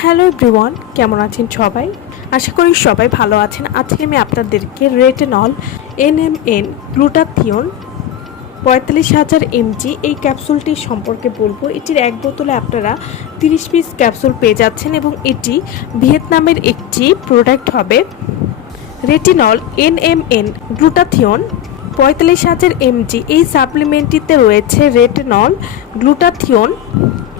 Hello everyone, কেমন আছেন সবাই? আশা করি সবাই ভালো আছেন। আজকে আমি আপনাদেরকে রেটেনল এনএমএন গ্লুটাথিয়ন পঁয়তাল্লিশ হাজার এমজি এই ক্যাপসুলটি সম্পর্কে বলব। এটির এক বোতলে আপনারা তিরিশ পিস ক্যাপসুল পেয়ে যাচ্ছেন এবং এটি ভিয়েতনামের একটি প্রোডাক্ট হবে রেটিনল এনএমএন গ্লুটাথিয়ন পঁয়তাল্লিশ হাজার এমজি। এই সাপ্লিমেন্টটিতে রয়েছে রেটিনল গ্লুটাথিয়ন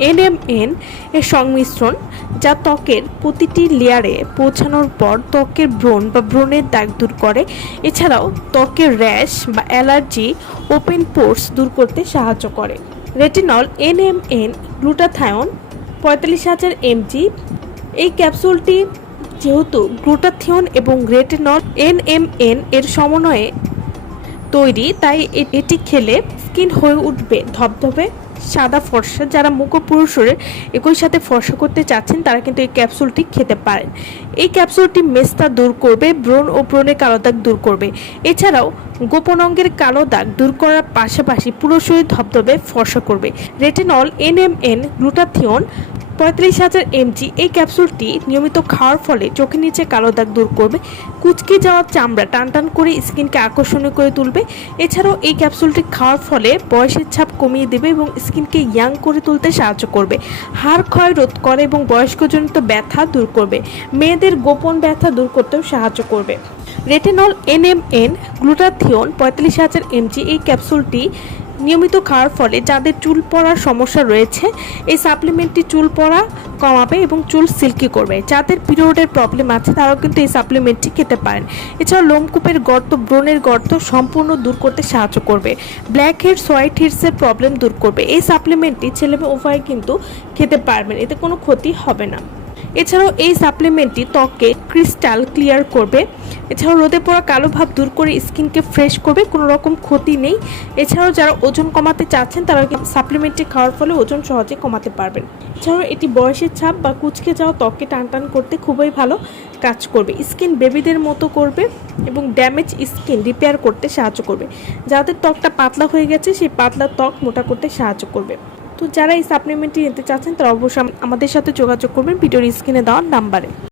এনএমএন এর সংমিশ্রণ, যা ত্বকের প্রতিটি লেয়ারে পৌঁছানোর পর ত্বকের ব্রণ বা ব্রণের দাগ দূর করে। এছাড়াও ত্বকের র্যাশ বা অ্যালার্জি ওপেন পোর্স দূর করতে সাহায্য করে। রেটিনল এনএমএন গ্লুটাথায়ন পঁয়তাল্লিশ হাজার এমজি। এই ক্যাপসুলটি যেহেতু গ্লুটাথিয়ন এবং রেটিনল এনএমএন এর সমন্বয়ে তৈরি, তাই এটি খেলে স্কিন হয়ে উঠবে। ধবধবে, সাদা ফর্সা। যারা মুখপুরুষের একই সাথে ফর্সা করতে চাচ্ছেন, তারা কিন্তু এই ক্যাপসুলটি খেতে পারেন। এই ক্যাপসুলটি মেস্তা দূর করবে, ব্রণ ও ব্রণের কালো দাগ দূর করবে। এছাড়াও গোপন অঙ্গের কালো দাগ দূর করার পাশাপাশি পুরো শরীর ধবধবে, ফর্সা করবে। রেটিনল, এনএমএন, গ্লুটাথিয়ন পঁয়ত্রিশ হাজার এমজি এই ক্যাপসুলটি নিয়মিত খাওয়ার ফলে চোখের নিচে কালো দাগ দূর করবে, কুচকে যাওয়া চামড়া টান টান করে স্কিনকে আকর্ষণীয় করে তুলবে। এছাড়াও এই ক্যাপসুলটি খাওয়ার ফলে বয়সের ছাপ কমিয়ে দেবে এবং স্কিনকে ইয়াং করে তুলতে সাহায্য করবে। হাড় ক্ষয় রোধ করে এবং বয়স্কজনিত ব্যথা দূর করবে। মেয়েদের গোপন ব্যথা দূর করতেও সাহায্য করবে। রেটেনল এনএমএন গ্লুটাথিয়ন পঁয়তাল্লিশ হাজার এমজি এই ক্যাপসুলটি নিয়মিত খাওয়ার ফলে যাদের চুল পড়ার সমস্যা রয়েছে, এই সাপ্লিমেন্টটি চুল পড়া কমাবে এবং চুল সিল্কি করবে। যাদের পিরিয়ডের প্রবলেম আছে, তারাও কিন্তু এই সাপ্লিমেন্টটি খেতে পারেন। এছাড়াও লোমকূপের গর্ত, ব্রণের গর্ত সম্পূর্ণ দূর করতে সাহায্য করবে। ব্ল্যাক হেডস হোয়াইট হেডসের প্রবলেম দূর করবে। এই সাপ্লিমেন্টটি ছেলে মেয়ে উভয় কিন্তু খেতে পারবেন, এতে কোনো ক্ষতি হবে না। এছাড়াও এই সাপ্লিমেন্টটি ত্বককে ক্রিস্টাল ক্লিয়ার করবে। এছাড়াও রোদে পড়া কালো ভাব দূর করে স্কিনকে ফ্রেশ করবে, কোনো রকম ক্ষতি নেই। এছাড়াও যারা ওজন কমাতে চাচ্ছেন, তারা সাপ্লিমেন্টটি খাওয়ার ফলে ওজন সহজে কমাতে পারবেন। এছাড়াও এটি বয়সের ছাপ বা কুচকে যাওয়া ত্বককে টান টান করতে খুবই ভালো কাজ করবে। স্কিন বেবিদের মতো করবে এবং ড্যামেজ স্কিন রিপেয়ার করতে সাহায্য করবে। যাদের ত্বকটা পাতলা হয়ে গেছে, সেই পাতলা ত্বক মোটা করতে সাহায্য করবে। তো যারা এই সাপ্লিমেন্টটি নিতে চাচ্ছেন তারা অবশ্যই আমাদের সাথে যোগাযোগ করবেন। ভিডিওর স্ক্রিনে দেওয়ার নাম্বারে